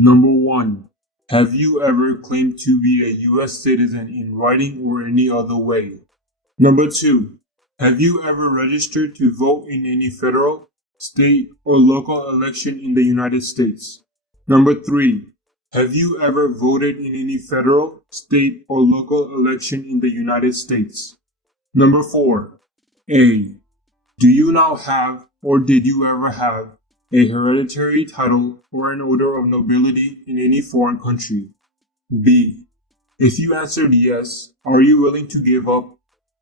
Number 1. Have you ever claimed to be a U.S. citizen in writing or any other way? Number 2. Have you ever registered to vote in any federal, state, or local election in the United States? Number 3. Have you ever voted in any federal, state, or local election in the United States? Number 4. A. Do you now have, or did you ever have, a hereditary title or an order of nobility in any foreign country? B. If you answered yes, are you willing to give up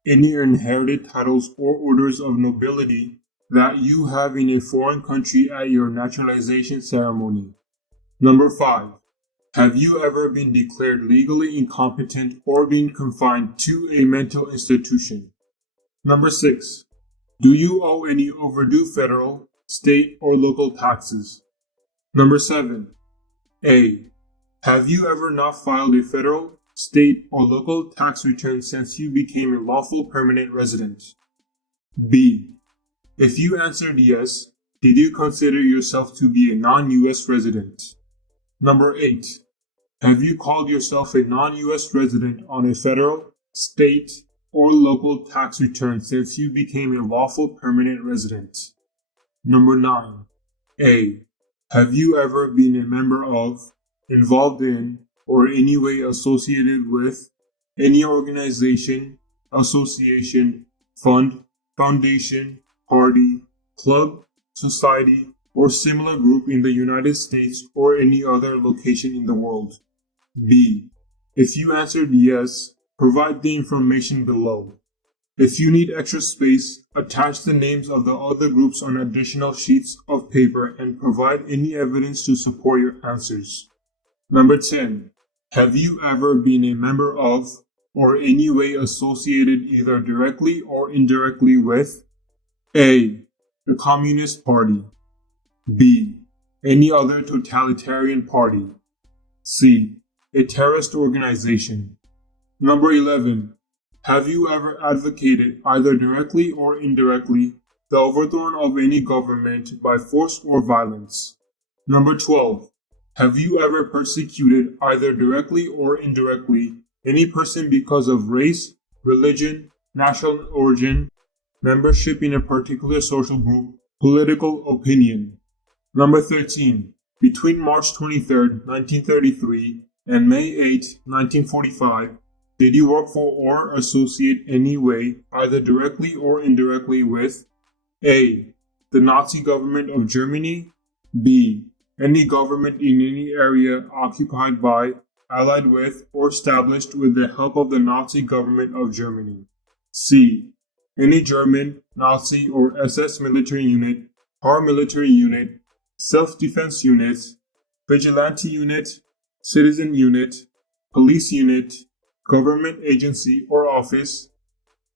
any inherited titles or orders of nobility that you have in a foreign country at your naturalization ceremony? Number 5. Have you ever been declared legally incompetent or been confined to a mental institution? Number 6. Do you owe any overdue federal, state, or local taxes? Number 7. A. Have you ever not filed a federal, state, or local tax return since you became a lawful permanent resident? B. If you answered yes, did you consider yourself to be a non-U.S. resident? Number 8. Have you called yourself a non-U.S. resident on a federal, state, or local tax return since you became a lawful permanent resident? Number 9. A. Have you ever been a member of, involved in, or any way associated with any organization, association, fund, foundation, party, club, society, or similar group in the United States or any other location in the world? B. If you answered yes, provide the information below. If you need extra space, attach the names of the other groups on additional sheets of paper and provide any evidence to support your answers. Number 10. Have you ever been a member of, or any way associated either directly or indirectly with A. The Communist Party, B. Any other totalitarian party, C. A terrorist organization? Number 11. Have you ever advocated, either directly or indirectly, the overthrow of any government by force or violence? Number 12. Have you ever persecuted, either directly or indirectly, any person because of race, religion, national origin, membership in a particular social group, political opinion? Number 13. Between March 23, 1933 and May 8, 1945, did you work for or associate any way, either directly or indirectly with A. The Nazi government of Germany, B. Any government in any area occupied by, allied with, or established with the help of the Nazi government of Germany, C. Any German, Nazi, or SS military unit, paramilitary unit, self-defense unit, vigilante unit, citizen unit, police unit, government agency or office,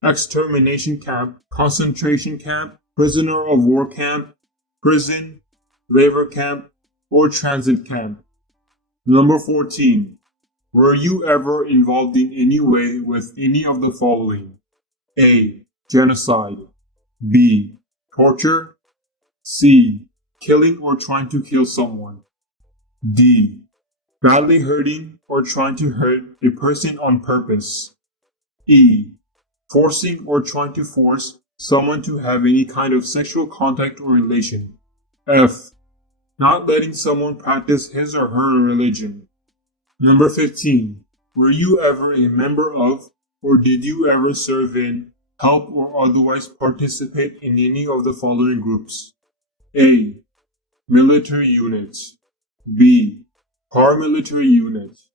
extermination camp, concentration camp, prisoner of war camp, prison, labor camp, or transit camp. Number 14. Were you ever involved in any way with any of the following? A. Genocide, B. Torture, C. Killing or trying to kill someone, D. Badly hurting or trying to hurt a person on purpose, E. Forcing or trying to force someone to have any kind of sexual contact or relation, F. Not letting someone practice his or her religion. Number 15. Were you ever a member of, or did you ever serve in, help or otherwise participate in any of the following groups? A. Military units, B. Paramilitary units,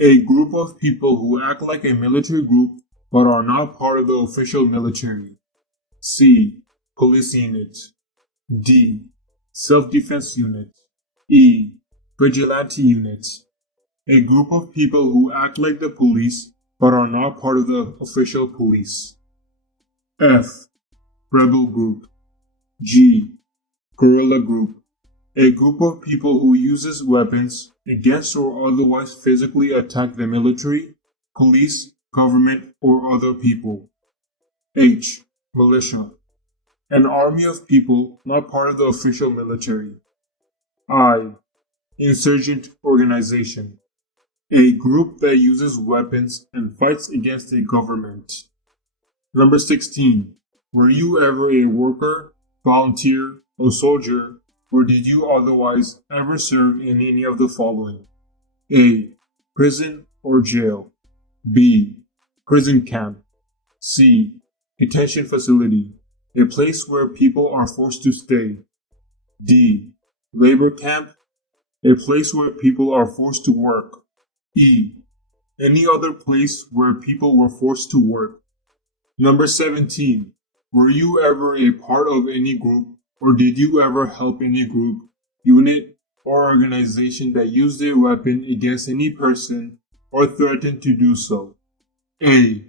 a group of people who act like a military group but are not part of the official military, C. Police units, D. Self-defense units, E. Vigilante units, a group of people who act like the police but are not part of the official police, F. Rebel group, G. Guerrilla group, a group of people who uses weapons against or otherwise physically attack the military, police, government, or other people. H. Militia, an army of people not part of the official military. I. insurgent organization. A group that uses weapons and fights against a government. Number 16. Were you ever a worker, volunteer, or soldier, or did you otherwise ever serve in any of the following? A. Prison or jail. B. Prison camp. C. Detention facility, a place where people are forced to stay. D. Labor camp, a place where people are forced to work. E. Any other place where people were forced to work. Number 17. Were you ever a part of any group, or did you ever help any group, unit, or organization that used a weapon against any person or threatened to do so? A.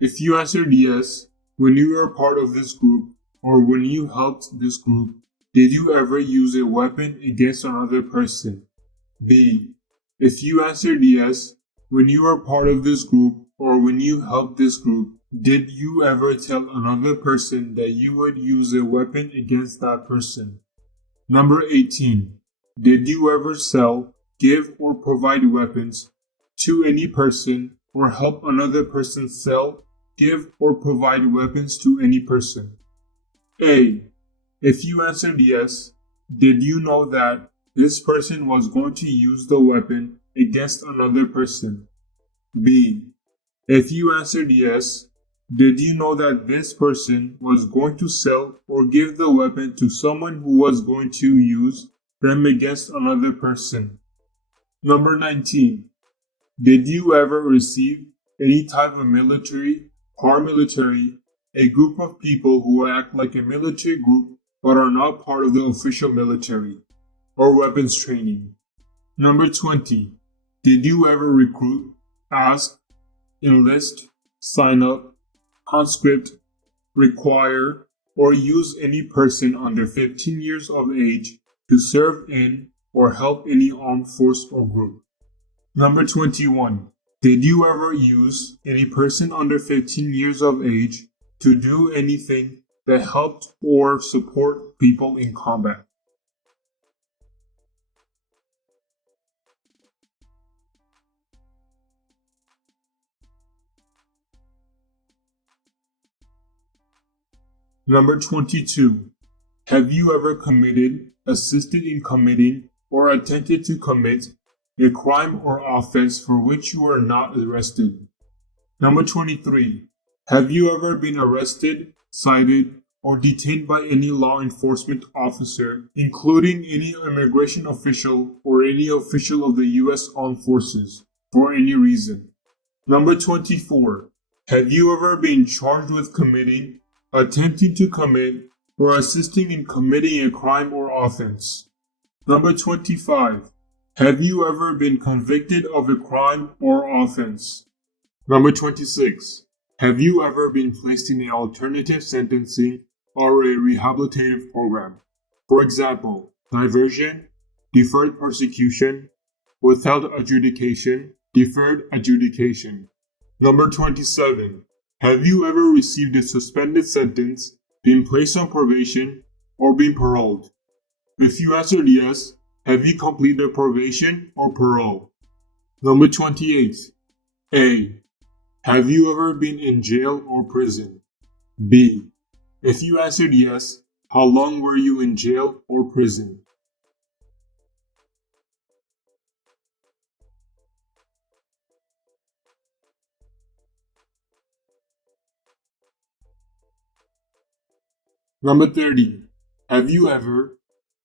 If you answered yes, when you were a part of this group, or when you helped this group, did you ever use a weapon against another person? B. If you answered yes, when you were part of this group, or when you helped this group, did you ever tell another person that you would use a weapon against that person? Number 18. Did you ever sell, give, or provide weapons to any person, or help another person sell, give, or provide weapons to any person? A. If you answered yes, did you know that this person was going to use the weapon against another person? B. If you answered yes, did you know that this person was going to sell or give the weapon to someone who was going to use them against another person? Number 19. Did you ever receive any type of military, paramilitary, a group of people who act like a military group but are not part of the official military, or weapons training? Number 20. Did you ever recruit, ask, enlist, sign up, conscript, require, or use any person under 15 years of age to serve in or help any armed force or group? Number 21. Did you ever use any person under 15 years of age to do anything that helped or support people in combat? Number 22. Have you ever committed, assisted in committing, or attempted to commit a crime or offense for which you were not arrested? Number 23. Have you ever been arrested, cited, or detained by any law enforcement officer, including any immigration official or any official of the U.S. Armed Forces, for any reason? Number 24. Have you ever been charged with committing, attempting to commit, or assisting in committing a crime or offense? Number 25. Have you ever been convicted of a crime or offense? Number 26. Have you ever been placed in an alternative sentencing or a rehabilitative program? For example, diversion, deferred prosecution, withheld adjudication, deferred adjudication. Number 27. Have you ever received a suspended sentence, been placed on probation, or been paroled? If you answered yes, have you completed probation or parole? Number 28. A. Have you ever been in jail or prison? B. If you answered yes, how long were you in jail or prison? Number 30. Have you ever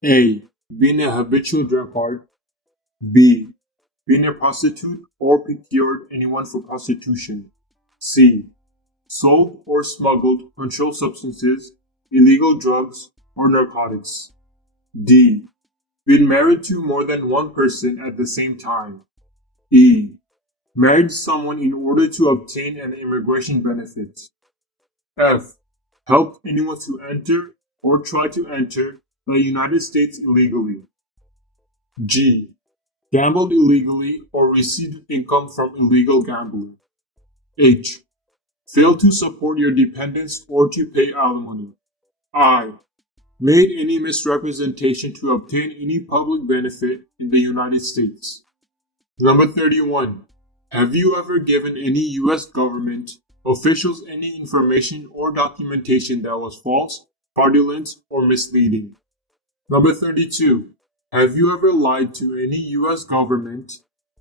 A. Been a habitual drunkard? B. Been a prostitute or procured anyone for prostitution? C. Sold or smuggled controlled substances, illegal drugs, or narcotics? D. Been married to more than one person at the same time? E. Married someone in order to obtain an immigration benefit? F. Helped anyone to enter or try to enter the United States illegally? G. Gambled illegally or received income from illegal gambling? H. Failed to support your dependents or to pay alimony? I. made any misrepresentation to obtain any public benefit in the United States. Number 31. Have you ever given any U.S. government officials any information or documentation that was false, fraudulent, or misleading? Number 32. Have you ever lied to any U.S. government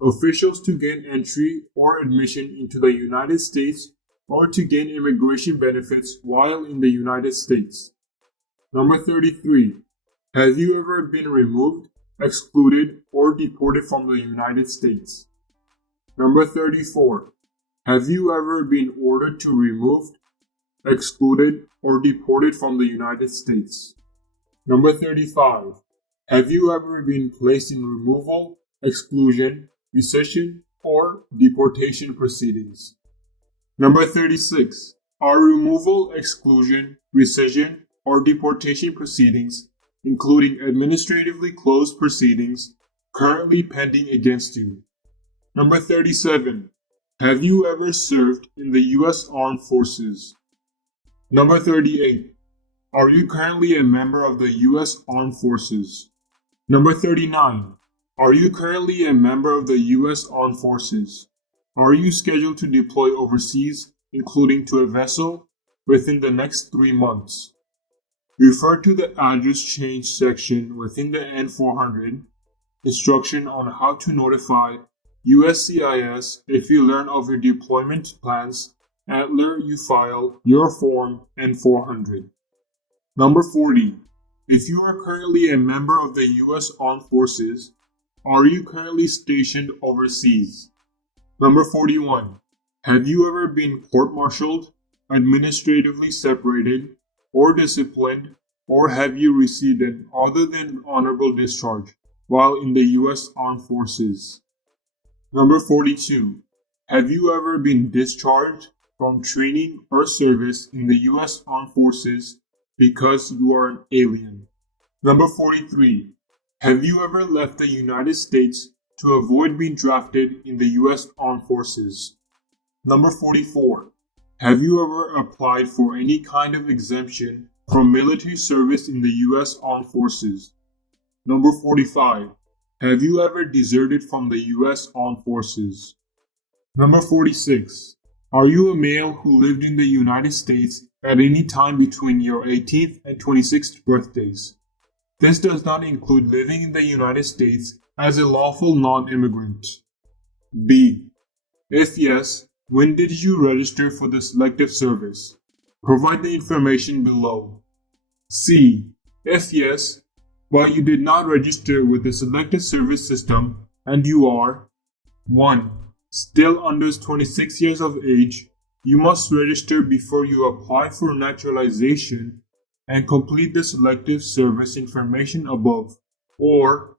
officials to gain entry or admission into the United States or to gain immigration benefits while in the United States? Number 33. Have you ever been removed, excluded, or deported from the United States? Number 34. Have you ever been ordered to removed, excluded, or deported from the United States? Number 35. Have you ever been placed in removal, exclusion, rescission, or deportation proceedings? Number 36. Are removal, exclusion, rescission, or deportation proceedings, including administratively closed proceedings, currently pending against you? Number 37. Have you ever served in the U.S. Armed Forces? Number 38. Are you currently a member of the U.S. Armed Forces? Number 39. Are you currently a member of the U.S. Armed Forces? Are you scheduled to deploy overseas, including to a vessel, within the next 3 months? Refer to the address change section within the N-400 instruction on how to notify USCIS if you learn of your deployment plans after you file your Form N-400. Number 40. If you are currently a member of the U.S. Armed Forces, are you currently stationed overseas? Number 41. Have you ever been court-martialed, administratively separated, or disciplined, or have you received an other than honorable discharge while in the U.S. Armed Forces? Number 42. Have you ever been discharged from training or service in the U.S. Armed Forces because you are an alien? Number 43. Have you ever left the United States to avoid being drafted in the U.S. Armed Forces? Number 44. Have you ever applied for any kind of exemption from military service in the U.S. Armed Forces? Number 45. Have you ever deserted from the U.S. Armed Forces? Number 46. Are you a male who lived in the United States at any time between your 18th and 26th birthdays? This does not include living in the United States as a lawful non-immigrant. B. If yes, when did you register for the Selective Service? Provide the information below. C. If yes, but you did not register with the Selective Service system and you are 1. Still under 26 years of age, you must register before you apply for naturalization and complete the Selective Service information above. Or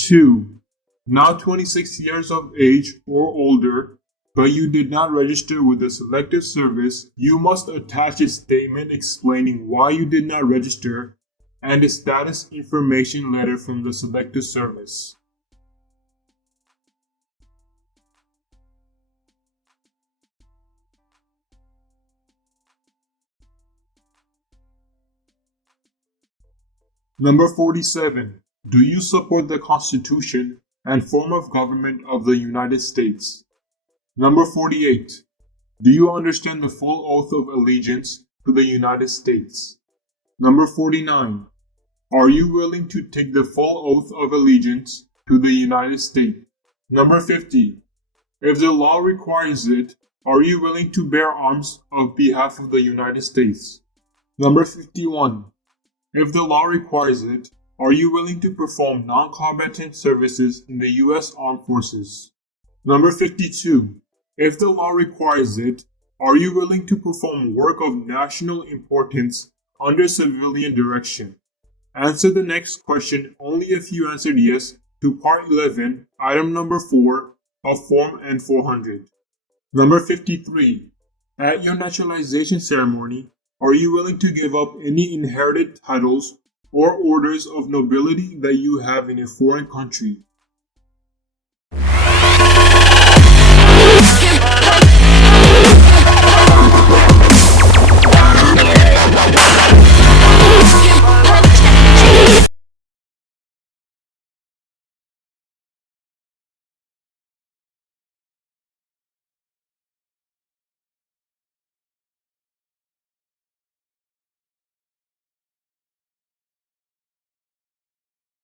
2. Now 26 years of age or older, but you did not register with the Selective Service, you must attach a statement explaining why you did not register and a status information letter from the Selective Service. Number 47. Do you support the Constitution and form of government of the United States? Number 48. Do you understand the full oath of allegiance to the United States? Number 49. Are you willing to take the full oath of allegiance to the United States? Number 50. If the law requires it, are you willing to bear arms on behalf of the United States? Number 51. If the law requires it, are you willing to perform non-combatant services in the U.S. Armed Forces? Number 52. If the law requires it, are you willing to perform work of national importance under civilian direction? Answer the next question only if you answered yes to Part 11, Item Number 4 of Form N-400. Number 53. At your naturalization ceremony, are you willing to give up any inherited titles or orders of nobility that you have in a foreign country,